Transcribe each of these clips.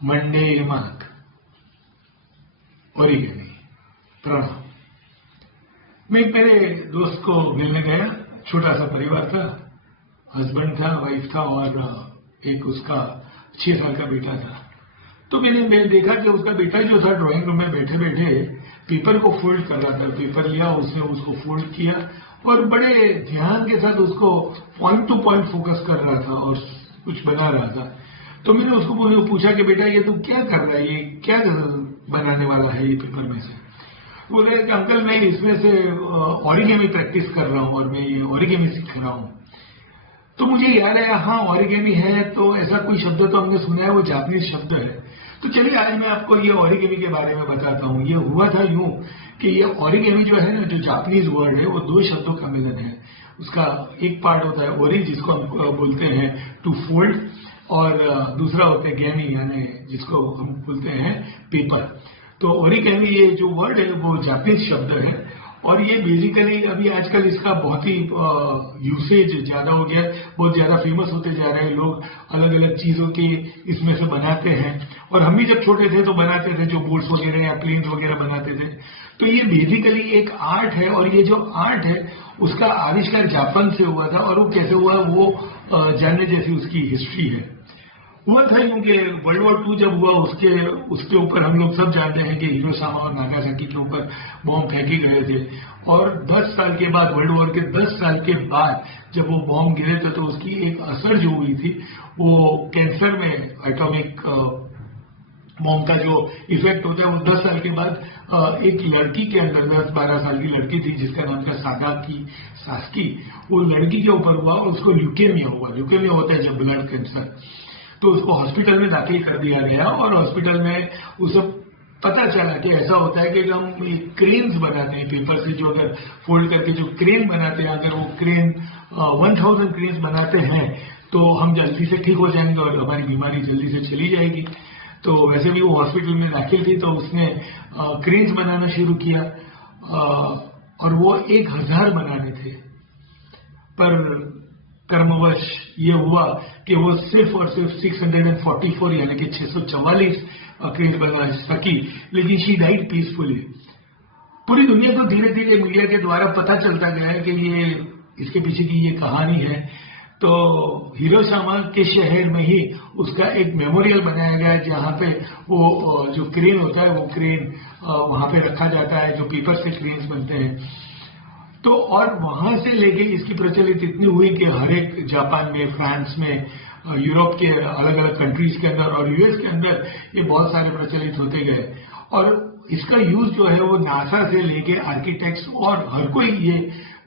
Monday mark origami प्रणाम। मैं मेरे दोस्त को मिलने गया। छोटा सा परिवार था, हस्बैंड था, वाइफ था और एक उसका 6 साल का बेटा था। तो मैंने देखा कि उसका बेटा जो था ड्राइंग रूम में बैठे बैठे पेपर को फोल्ड कर रहा था। पेपर लिया, उसने उसको फोल्ड किया और बड़े ध्यान के साथ उसको पॉइंट टू पॉइंट फोकस कर रहा था और कुछ बना रहा था। तो मैंने उसको पूछा कि बेटा ये तू क्या कर रहा है, ये क्या बनाने वाला है ये पेपर में से? बोले कि अंकल मैं इसमें से ओरिगेमी प्रैक्टिस कर रहा हूँ और मैं ये ओरिगेमी सीख रहा हूँ। तो मुझे याद आया, हाँ ओरिगेमी है तो ऐसा कोई शब्द तो हमने सुना है, वो जापानीज शब्द है। तो चलिए आज मैं आपको ये ओरिगेमी के बारे में बताता हूँ। ये हुआ था यूं कि ये ओरिगेमी जो है ना, जो जापानीज वर्ड है, वो 2 शब्दों का मिलन है। उसका एक पार्ट होता है ओरि, जिसको हम बोलते हैं टू फोल्ड, और दूसरा होता है गेमी, यानी जिसको हम बोलते हैं पेपर। तो ओरिगेमी ये जो वर्ड है वो जापानीज शब्द है और ये बेसिकली अभी आजकल इसका बहुत ही यूसेज ज्यादा हो गया, बहुत ज्यादा फेमस होते जा रहे हैं। लोग अलग अलग चीजों के इसमें से बनाते हैं और हम भी जब छोटे थे तो बनाते थे, जो बोट्स वगैरह या प्लेन वगैरह बनाते थे। तो ये बेसिकली एक आर्ट है और ये जो आर्ट है उसका आविष्कार जापान से हुआ था और वो कैसे हुआ वो जानने जैसी उसकी हिस्ट्री है। हुआ था क्योंकि वर्ल्ड वॉर 2 जब हुआ उसके ऊपर हम लोग सब जानते हैं कि हिरोशिमा और नागासाकी के ऊपर बॉम्ब फेंके गए थे और 10 साल के बाद, वर्ल्ड वॉर के 10 साल के बाद जब वो बॉम्ब गिरे थे तो उसकी एक असर जो हुई थी वो कैंसर में एटॉमिक बॉम्ब का जो इफेक्ट होता है वो 10 साल के बाद एक लड़की के अंदर, 10-12 साल की लड़की थी जिसका नाम था सास्की, वो लड़की के ऊपर हुआ और उसको ल्यूकेमिया हुआ। ल्यूकेमिया होता है जब ब्लड कैंसर। तो उसको हॉस्पिटल में दाखिल कर दिया गया और हॉस्पिटल में उसे पता चला कि ऐसा होता है कि हम क्रेन्स बनाते हैं पेपर से, जो अगर फोल्ड करके जो क्रेन बनाते हैं, अगर वो क्रेन 1000 क्रेन्स बनाते हैं तो हम जल्दी से ठीक हो जाएंगे और हमारी बीमारी जल्दी से चली जाएगी। तो वैसे भी वो हॉस्पिटल में दाखिल थी तो उसने क्रेन्स बनाना शुरू किया और वो 1000 बनाने थे। पर कर्मवश ये हुआ कि वो सिर्फ और सिर्फ 644 यानी कि 644 क्रेन बना सकी, लेकिन शी डाइड पीसफुली। पूरी दुनिया को धीरे धीरे मीडिया के द्वारा पता चलता गया है कि ये इसके पीछे की ये कहानी है। तो हिरोशिमा के शहर में ही उसका एक मेमोरियल बनाया गया है जहाँ पे वो जो क्रेन होता है वो क्रेन वहां पे रखा जाता है, जो पेपर से क्रेन्स बनते हैं। तो और वहां से लेके इसकी प्रचलित इतनी हुई कि हर एक जापान में, फ्रांस में, यूरोप के अलग अलग कंट्रीज के अंदर और यूएस के अंदर ये बहुत सारे प्रचलित होते गए। और इसका यूज जो है वो नासा से लेके आर्किटेक्ट्स और हर कोई ये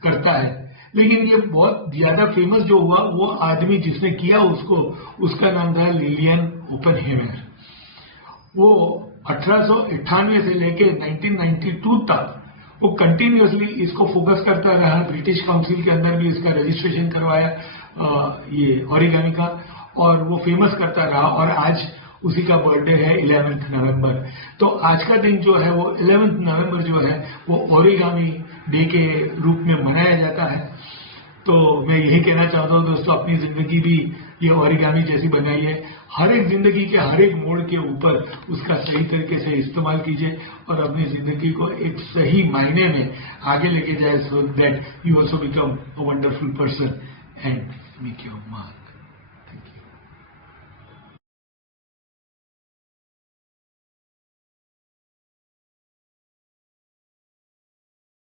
करता है। लेकिन ये बहुत ज्यादा फेमस जो हुआ वो आदमी जिसने किया उसका नाम था लिलियन ओपनहेमर। वो 1898 से लेके 1992 तक वो कंटिन्यूअसली इसको फोकस करता रहा। ब्रिटिश काउंसिल के अंदर भी इसका रजिस्ट्रेशन करवाया ये ओरिगेमी का, और वो फेमस करता रहा। और आज उसी का बर्थडे है 11 नवंबर। तो आज का दिन जो है वो 11 नवंबर जो है वो ओरिगेमी डे के रूप में मनाया जाता है। तो मैं यही कहना चाहता हूँ दोस्तों, अपनी जिंदगी भी ये ओरिगेमी जैसी बनाइए। हर एक जिंदगी के हर एक मोड़ के ऊपर उसका सही तरीके से इस्तेमाल कीजिए और अपनी जिंदगी को एक सही मायने में आगे लेके जाए, so that you also become a wonderful person and make your mark.